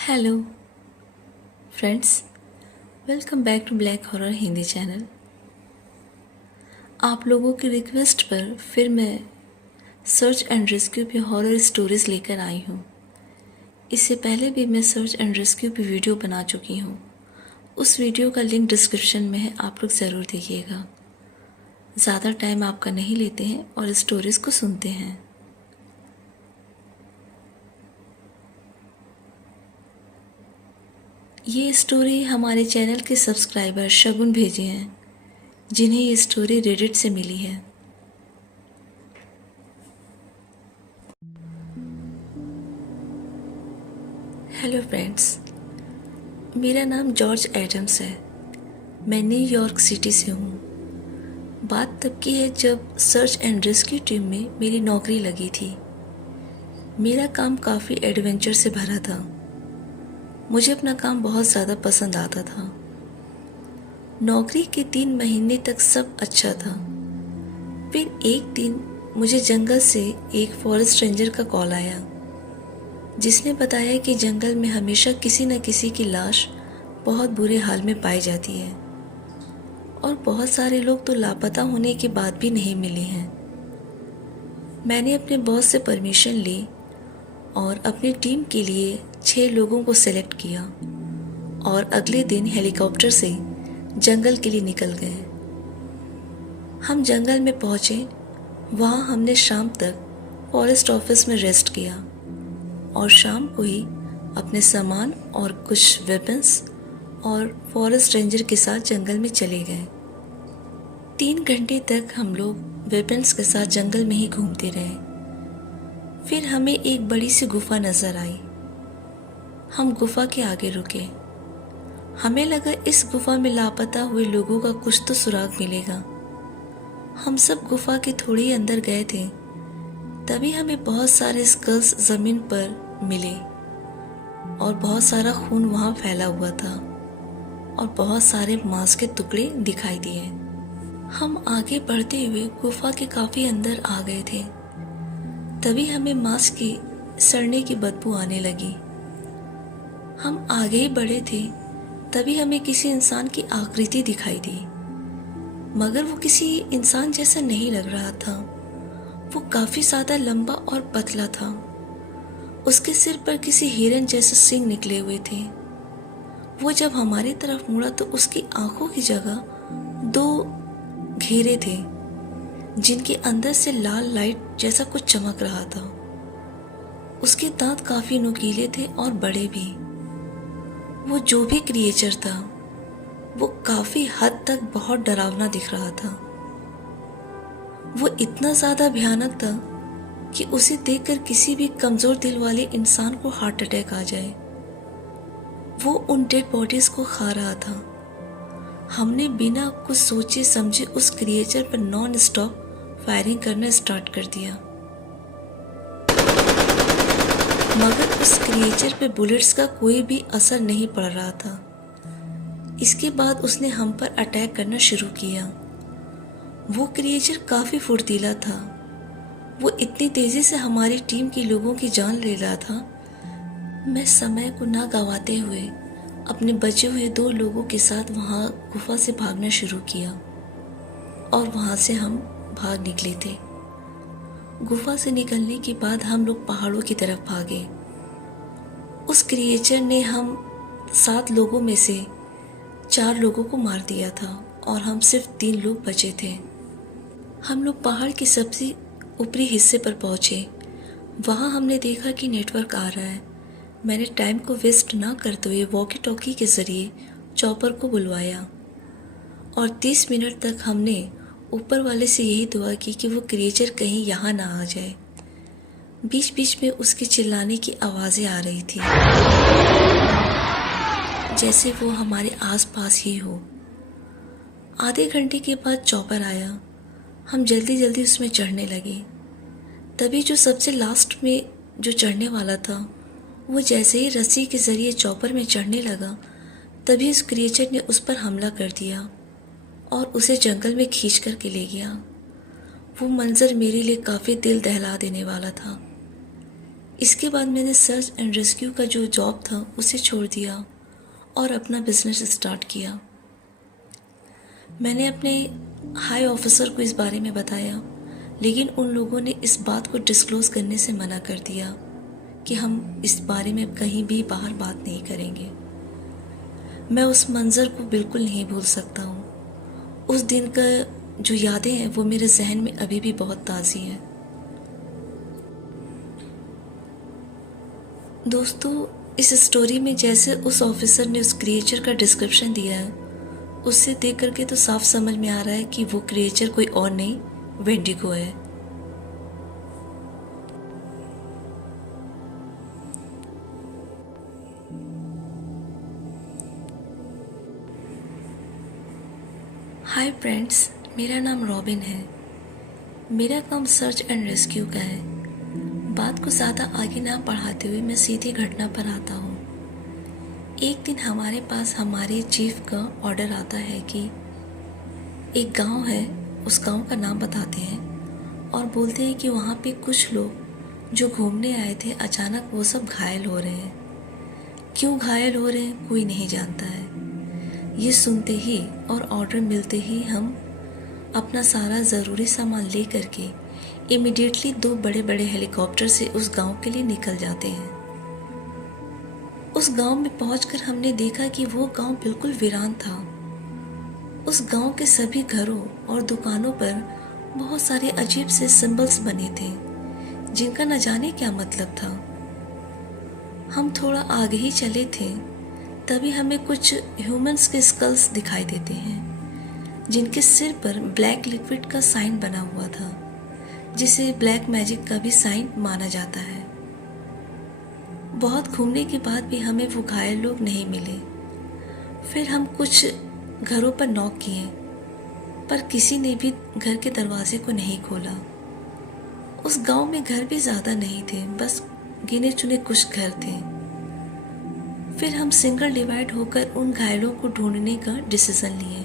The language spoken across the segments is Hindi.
Hello friends, welcome back to Black Horror Hindi channel. आप लोगों की रिक्वेस्ट पर फिर मैं सर्च एंड रेस्क्यू पे हॉरर स्टोरीज़ लेकर आई हूँ। इससे पहले भी मैं सर्च एंड रेस्क्यू पे वीडियो बना चुकी हूँ। उस वीडियो का लिंक डिस्क्रिप्शन में है, आप लोग ज़रूर देखिएगा। ज़्यादा टाइम आपका नहीं लेते हैं और स्टोरीज़ को सुनते हैं। ये स्टोरी हमारे चैनल के सब्सक्राइबर शगुन भेजे हैं, जिन्हें ये स्टोरी रेडिट से मिली है। हेलो फ्रेंड्स, मेरा नाम जॉर्ज एडम्स है। मैं न्यूयॉर्क सिटी से हूँ। बात तब की है जब सर्च एंड रेस्क्यू टीम में मेरी नौकरी लगी थी। मेरा काम काफ़ी एडवेंचर से भरा था। मुझे अपना काम बहुत ज़्यादा पसंद आता था। नौकरी के 3 महीने तक सब अच्छा था। फिर एक दिन मुझे जंगल से एक फॉरेस्ट रेंजर का कॉल आया, जिसने बताया कि जंगल में हमेशा किसी न किसी की लाश बहुत बुरे हाल में पाई जाती है और बहुत सारे लोग तो लापता होने के बाद भी नहीं मिले हैं। मैंने अपने बॉस से परमिशन ली और अपनी टीम के लिए 6 लोगों को सेलेक्ट किया और अगले दिन हेलीकॉप्टर से जंगल के लिए निकल गए। हम जंगल में पहुंचे। वहां हमने शाम तक फॉरेस्ट ऑफिस में रेस्ट किया और शाम को ही अपने सामान और कुछ वेपन्स और फॉरेस्ट रेंजर के साथ जंगल में चले गए। 3 घंटे तक हम लोग वेपन्स के साथ जंगल में ही घूमते रहे। फिर हमें एक बड़ी सी गुफा नजर आई। हम गुफा के आगे रुके। हमें लगा इस गुफा में लापता हुए लोगों का कुछ तो सुराग मिलेगा। हम सब गुफा के थोड़ी ही अंदर गए थे, तभी हमें बहुत सारे स्कल्स जमीन पर मिले और बहुत सारा खून वहां फैला हुआ था और बहुत सारे मांस के टुकड़े दिखाई दिए। हम आगे बढ़ते हुए गुफा के काफी अंदर आ गए थे, तभी हमें मांस की सड़ने की बदबू आने लगी। हम आगे ही बढ़े थे, तभी हमें किसी इंसान की आकृति दिखाई दी, मगर वो किसी इंसान जैसा नहीं लग रहा था। वो काफी ज्यादा लंबा और पतला था। उसके सिर पर किसी हिरन जैसे सींग निकले हुए थे। वो जब हमारी तरफ मुड़ा तो उसकी आंखों की जगह 2 घेरे थे, जिनके अंदर से लाल लाइट जैसा कुछ चमक रहा था। उसके दांत काफी नुकीले थे और बड़े भी। वो जो भी क्रिएचर था, वो काफी हद तक बहुत डरावना दिख रहा था। वो इतना ज्यादा भयानक था कि उसे देखकर किसी भी कमजोर दिल वाले इंसान को हार्ट अटैक आ जाए। वो उन डेड बॉडीज को खा रहा था। हमने बिना कुछ सोचे समझे उस क्रिएचर पर नॉन स्टॉप फायरिंग करना स्टार्ट कर दिया, मगर उस क्रिएचर पे बुलेट्स का कोई भी असर नहीं पड़ रहा था। इसके बाद उसने हम पर अटैक करना शुरू किया। वो क्रिएचर काफी फुर्तीला था। वो इतनी तेजी से हमारी टीम के लोगों की जान ले रहा था। मैं समय को ना गंवाते हुए अपने बचे हुए 2 लोगों के साथ वहां गुफा से भागना शुरू किया और वहां से हम भाग निकले थे। गुफा से निकलने के बाद हम लोग पहाड़ों की तरफ भागे। उस क्रिएचर ने हम 7 लोगों में से 4 लोगों को मार दिया था और हम सिर्फ 3 लोग बचे थे। हम लोग पहाड़ के सबसे ऊपरी हिस्से पर पहुंचे। वहां हमने देखा कि नेटवर्क आ रहा है। मैंने टाइम को वेस्ट ना करते हुए वॉकी टॉकी के जरिए चॉपर को बुलवाया और 30 मिनट तक हमने ऊपर वाले से यही दुआ की कि वो क्रिएचर कहीं यहाँ ना आ जाए। बीच बीच में उसके चिल्लाने की आवाज़ें आ रही थी, जैसे वो हमारे आसपास ही हो। आधे घंटे के बाद चॉपर आया। हम जल्दी जल्दी उसमें चढ़ने लगे। तभी जो सबसे लास्ट में जो चढ़ने वाला था, वो जैसे ही रस्सी के जरिए चॉपर में चढ़ने लगा, तभी उस क्रिएचर ने उस पर हमला कर दिया और उसे जंगल में खींच कर के ले गया। वो मंजर मेरे लिए काफ़ी दिल दहला देने वाला था। इसके बाद मैंने सर्च एंड रेस्क्यू का जो जॉब था उसे छोड़ दिया और अपना बिजनेस स्टार्ट किया। मैंने अपने हाई ऑफिसर को इस बारे में बताया, लेकिन उन लोगों ने इस बात को डिस्क्लोज करने से मना कर दिया कि हम इस बारे में कहीं भी बाहर बात नहीं करेंगे। मैं उस मंज़र को बिल्कुल नहीं भूल सकता हूँ। उस दिन का जो यादें हैं वो मेरे जहन में अभी भी बहुत ताज़ी हैं। दोस्तों, इस स्टोरी में जैसे उस ऑफिसर ने उस क्रिएचर का डिस्क्रिप्शन दिया है, उससे देख करके तो साफ समझ में आ रहा है कि वो क्रिएचर कोई और नहीं, वेंडिगो है। हाय फ्रेंड्स, मेरा नाम रॉबिन है। मेरा काम सर्च एंड रेस्क्यू का है। बात को ज़्यादा आगे ना बढ़ाते हुए मैं सीधी घटना पर आता हूँ। एक दिन हमारे पास हमारे चीफ का ऑर्डर आता है कि एक गांव है, उस गांव का नाम बताते हैं और बोलते हैं कि वहाँ पे कुछ लोग जो घूमने आए थे अचानक वो सब घायल हो रहे हैं। क्यों घायल हो रहे हैं कोई नहीं जानता है। ये सुनते ही और ऑर्डर मिलते ही हम अपना सारा ज़रूरी सामान ले करके इमिडिएटली 2 बड़े बड़े हेलीकॉप्टर से उस गांव के लिए निकल जाते हैं। उस गांव में पहुंचकर हमने देखा कि वो गांव बिल्कुल वीरान था। उस गांव के सभी घरों और दुकानों पर बहुत सारे अजीब से सिंबल्स बने थे, जिनका न जाने क्या मतलब था। हम थोड़ा आगे ही चले थे, तभी हमें कुछ ह्यूमंस के स्कल्स दिखाई देते हैं, जिनके सिर पर ब्लैक लिक्विड का साइन बना हुआ था, जिसे ब्लैक मैजिक का भी साइन माना जाता है। बहुत घूमने के बाद भी हमें वो घायल लोग नहीं मिले। फिर हम कुछ घरों पर नॉक किए, पर किसी ने भी घर के दरवाजे को नहीं खोला। उस गांव में घर भी ज़्यादा नहीं थे, बस गिने चुने कुछ घर थे। फिर हम सिंगल डिवाइड होकर उन घायलों को ढूंढने का डिसीजन लिए।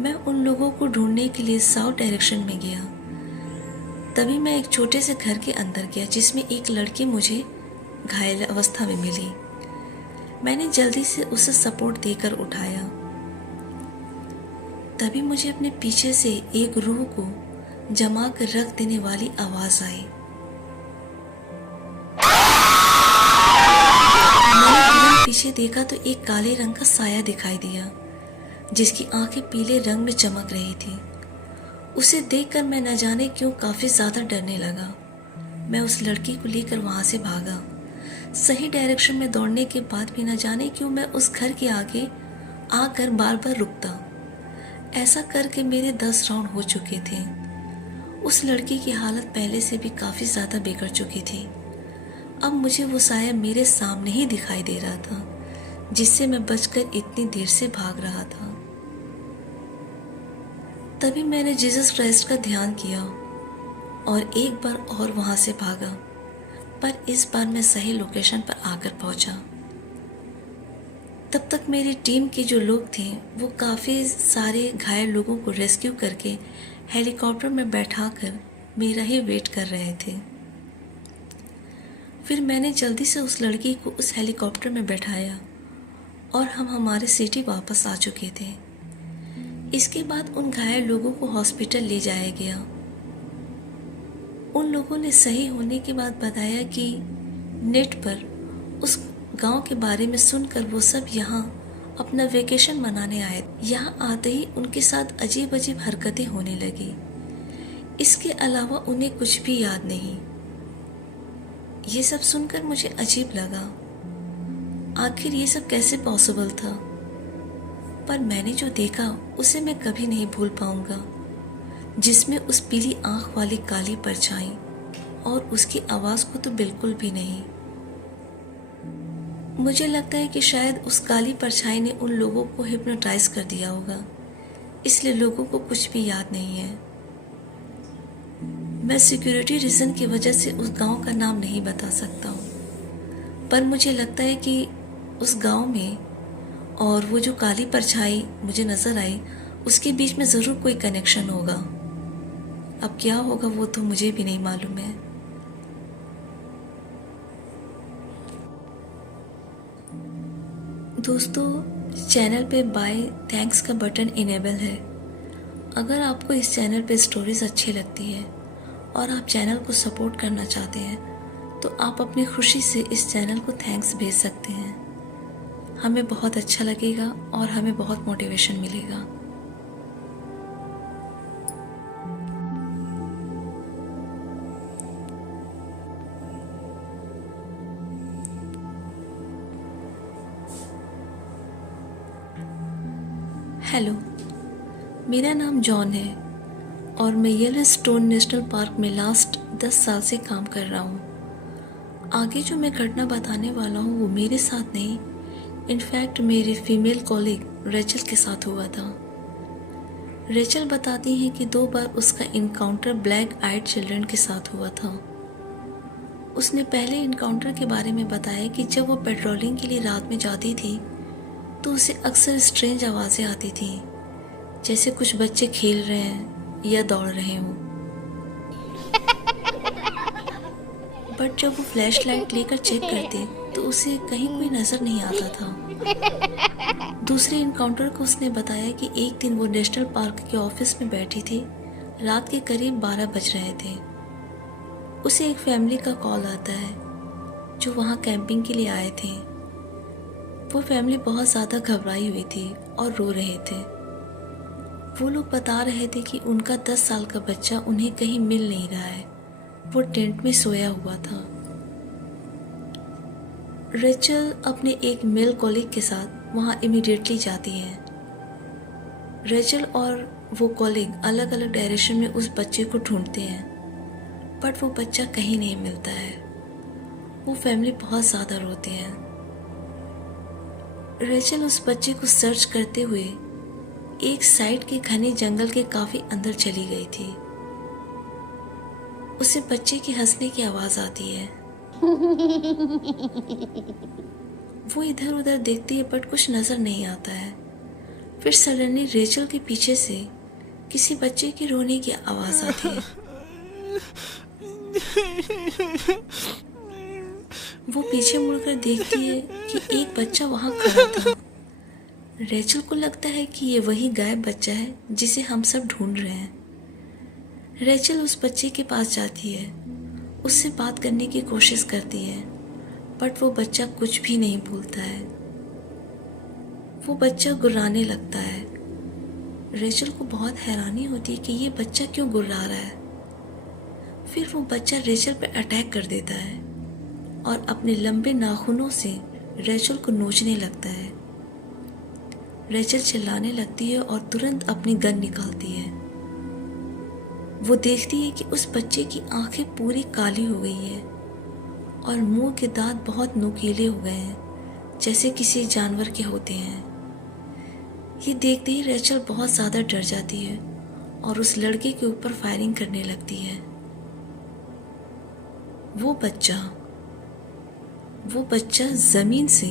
मैं उन लोगों को ढूंढने के लिए साउथ डायरेक्शन में गया। तभी मैं एक छोटे से घर के अंदर गया, जिसमें एक लड़की मुझे घायल अवस्था में मिली। मैंने जल्दी से उसे सपोर्ट देकर उठाया। तभी मुझे अपने पीछे से एक रूह को जमा कर रख देने वाली आवाज आई। पीछे देखा तो एक काले रंग का साया दिखाई दिया, जिसकी आंखें पीले रंग में चमक रही थी। उसे देखकर मैं न जाने क्यों काफी ज्यादा डरने लगा। मैं उस लड़की को लेकर वहां से भागा। सही डायरेक्शन में दौड़ने के बाद भी न जाने क्यों मैं उस घर के आगे आकर बार बार रुकता। ऐसा करके मेरे 10 राउंड हो चुके थे। उस लड़की की हालत पहले से भी काफी ज्यादा बिगड़ चुकी थी। अब मुझे वो साया मेरे सामने ही दिखाई दे रहा था, जिससे मैं बचकर इतनी देर से भाग रहा था। तभी मैंने जीसस क्राइस्ट का ध्यान किया और एक बार और वहां से भागा, पर इस बार मैं सही लोकेशन पर आकर पहुंचा। तब तक मेरी टीम के जो लोग थे वो काफ़ी सारे घायल लोगों को रेस्क्यू करके हेलीकॉप्टर में बैठाकर मेरा ही वेट कर रहे थे। फिर मैंने जल्दी से उस लड़की को उस हेलीकॉप्टर में बैठाया और हम हमारे सिटी वापस आ चुके थे। इसके बाद उन घायल लोगों को हॉस्पिटल ले जाया गया। उन लोगों ने सही होने के बाद बताया कि नेट पर उस गांव के बारे में सुनकर वो सब यहाँ अपना वेकेशन मनाने आए। यहाँ आते ही उनके साथ अजीब अजीब हरकतें होने लगी। इसके अलावा उन्हें कुछ भी याद नहीं। ये सब सुनकर मुझे अजीब लगा। आखिर ये सब कैसे पॉसिबल था? पर मैंने जो देखा उसे मैं कभी नहीं भूल पाऊंगा, जिसमें उस पीली आंख वाली काली परछाई और उसकी आवाज को तो बिल्कुल भी नहीं। मुझे लगता है कि शायद उस काली परछाई ने उन लोगों को हिप्नोटाइज कर दिया होगा, इसलिए लोगों को कुछ भी याद नहीं है। मैं सिक्योरिटी रीजन की वजह से उस गांव का नाम नहीं बता सकता हूँ, पर मुझे लगता है कि उस गांव में और वो जो काली परछाई मुझे नज़र आई उसके बीच में ज़रूर कोई कनेक्शन होगा। अब क्या होगा वो तो मुझे भी नहीं मालूम है। दोस्तों, चैनल पे बाय थैंक्स का बटन इनेबल है। अगर आपको इस चैनल पे स्टोरीज अच्छी लगती है और आप चैनल को सपोर्ट करना चाहते हैं तो आप अपनी खुशी से इस चैनल को थैंक्स भेज सकते हैं। हमें बहुत अच्छा लगेगा और हमें बहुत मोटिवेशन मिलेगा। हेलो, मेरा नाम जॉन है और मैं येलोस्टोन नेशनल पार्क में लास्ट 10 साल से काम कर रहा हूँ। आगे जो मैं घटना बताने वाला हूँ वो मेरे साथ नहीं, इनफैक्ट मेरे फीमेल कॉलीग रेचल के साथ हुआ था। रेचल बताती हैं कि 2 बार उसका इनकाउंटर ब्लैक आइड चिल्ड्रन के साथ हुआ था। उसने पहले इनकाउंटर के बारे में बताया कि जब वो पेट्रोलिंग के लिए रात में जाती थी तो उसे अक्सर स्ट्रेंज आवाज़ें आती थी, जैसे कुछ बच्चे खेल रहे हैं या दौड़ रहे हों। बट जब वो फ्लैश लाइट लेकर चेक करते तो उसे कहीं कोई नज़र नहीं आता था। दूसरे इनकाउंटर को उसने बताया कि एक दिन वो नेशनल पार्क के ऑफिस में बैठी थी। रात के करीब 12 बज रहे थे। उसे एक फैमिली का कॉल आता है जो वहाँ कैंपिंग के लिए आए थे। वो फैमिली बहुत ज़्यादा घबराई हुई थी और रो रहे थे। वो लोग बता रहे थे कि उनका 10 साल का बच्चा उन्हें कहीं मिल नहीं रहा है। वो टेंट में सोया हुआ था। रेचल अपने एक मेल कॉलीग के साथ वहाँ इमीडिएटली जाती है। रेचल और वो कॉलीग अलग अलग डायरेक्शन में उस बच्चे को ढूंढते हैं, बट वो बच्चा कहीं नहीं मिलता है। वो फैमिली बहुत ज़्यादा रोते हैं। रेचल उस बच्चे को सर्च करते हुए एक साइड के घने जंगल के काफी अंदर चली गई थी। उसे बच्चे के हंसने की आवाज आती है। वो इधर उधर देखती है बट कुछ नजर नहीं आता है। फिर सडनली रेचल के पीछे से किसी बच्चे के रोने की आवाज आती है। वो पीछे मुड़कर देखती है कि एक बच्चा वहां खड़ा था। रेचल को लगता है कि ये वही गायब बच्चा है जिसे हम सब ढूंढ रहे हैं। रेचल उस बच्चे के पास जाती है, उससे बात करने की कोशिश करती है, बट वो बच्चा कुछ भी नहीं बोलता है। वो बच्चा गुर्राने लगता है। रेचल को बहुत हैरानी होती है कि ये बच्चा क्यों गुर्रा रहा है। फिर वो बच्चा रेचल पर अटैक कर देता है और अपने लंबे नाखूनों से रेचल को नोचने लगता है। रेचल चिल्लाने लगती है और तुरंत अपनी गन निकालती है। वो देखती है कि उस बच्चे की आंखें पूरी काली हो गई है और मुंह के दांत बहुत नुकीले हो गए हैं, जैसे किसी जानवर के होते हैं। ये देखते ही रेचल बहुत ज़्यादा डर जाती है और उस लड़के के ऊपर फायरिंग करने लगती है। वो बच्चा ज़मीन से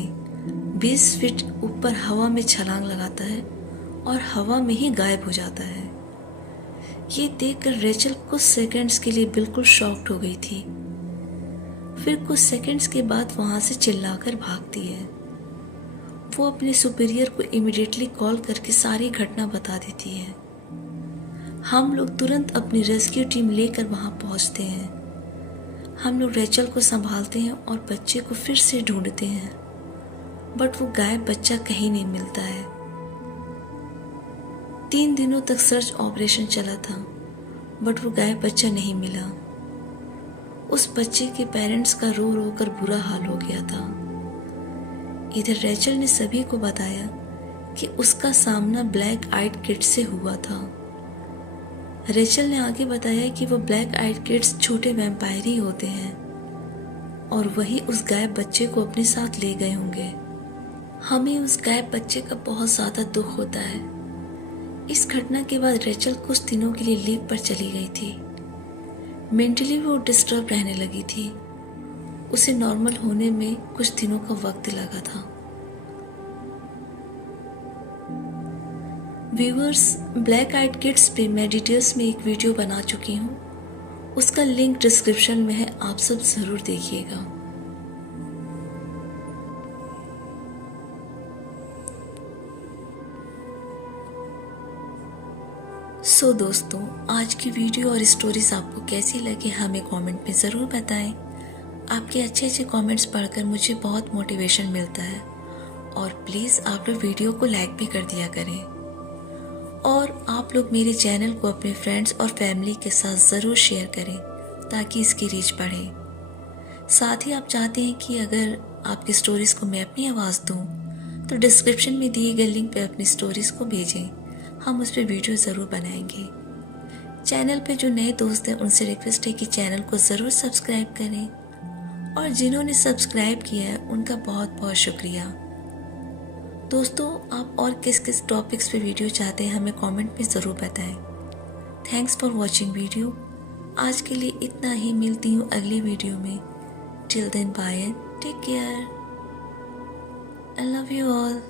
20 फीट ऊपर हवा में छलांग लगाता है और हवा में ही गायब हो जाता है। ये देखकर रेचल कुछ सेकंड्स के लिए बिल्कुल शॉक्ड हो गई थी। फिर कुछ सेकंड्स के बाद वहां से चिल्लाकर भागती है। वो अपने सुपीरियर को इमीडिएटली कॉल करके सारी घटना बता देती है। हम लोग तुरंत अपनी रेस्क्यू टीम लेकर वहां पहुंचते हैं। हम लोग रेचल को संभालते हैं और बच्चे को फिर से ढूंढते हैं, बट वो गायब बच्चा कहीं नहीं मिलता है। 3 दिनों तक सर्च ऑपरेशन चला था, बट वो गायब बच्चा नहीं मिला। उस बच्चे के पेरेंट्स का रो रो कर बुरा हाल हो गया था। इधर रेचल ने सभी को बताया कि उसका सामना ब्लैक आइड किड्स से हुआ था। रेचल ने आगे बताया कि वो ब्लैक आइड किड्स छोटे वैम्पायर ही होते हैं और वही उस गायब बच्चे को अपने साथ ले गए होंगे। हमें उस गायब बच्चे का बहुत ज़्यादा दुख होता है। इस घटना के बाद रेचल कुछ दिनों के लिए लीव पर चली गई थी। मेंटली वो डिस्टर्ब रहने लगी थी। उसे नॉर्मल होने में कुछ दिनों का वक्त लगा था। व्यूअर्स, ब्लैक आइड किड्स पे मैं डिटेल्स में एक वीडियो बना चुकी हूँ। उसका लिंक डिस्क्रिप्शन में है, आप सब ज़रूर देखिएगा। दोस्तों, आज की वीडियो और स्टोरीज आपको कैसी लगी हमें कमेंट में ज़रूर बताएं। आपके अच्छे अच्छे कमेंट्स पढ़कर मुझे बहुत मोटिवेशन मिलता है और प्लीज़ आप लोग वीडियो को लाइक भी कर दिया करें और आप लोग मेरे चैनल को अपने फ्रेंड्स और फैमिली के साथ ज़रूर शेयर करें ताकि इसकी रीच बढ़े। साथ ही आप चाहते हैं कि अगर आपकी स्टोरीज़ को मैं अपनी आवाज़ दूं तो डिस्क्रिप्शन में दिए गए लिंक पे अपनी स्टोरीज़ को भेजें, हम उस पर वीडियो ज़रूर बनाएंगे। चैनल पे जो नए दोस्त हैं उनसे रिक्वेस्ट है कि चैनल को ज़रूर सब्सक्राइब करें और जिन्होंने सब्सक्राइब किया है उनका बहुत बहुत शुक्रिया। दोस्तों, आप और किस किस टॉपिक्स पे वीडियो चाहते हैं हमें कमेंट में ज़रूर बताएं। Thanks for watching video. आज के लिए इतना ही, मिलती हूँ अगली वीडियो में। Till then bye and take care. I love you all.